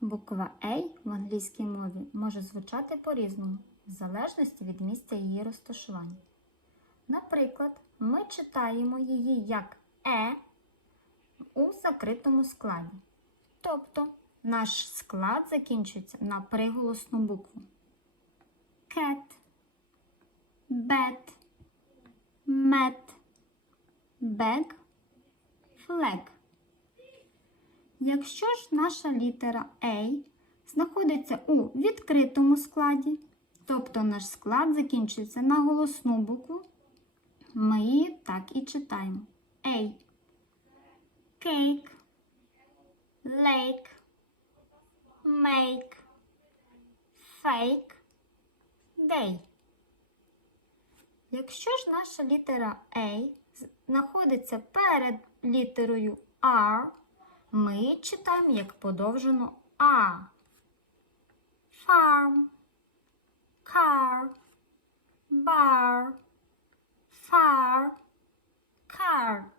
Буква A в англійській мові може звучати по-різному, в залежності від місця її розташування. Наприклад, ми читаємо її як Е у закритому складі. Тобто наш склад закінчується на приголосну букву. Cat, bat, met, bag, flag. Якщо ж наша літера A знаходиться у відкритому складі, тобто наш склад закінчується на голосну букву, ми її так і читаємо. A. Cake, lake, make, fake, day. Якщо ж наша літера A знаходиться перед літерою R, ми читаємо як подовжену А. Farm, car, bar, far, card.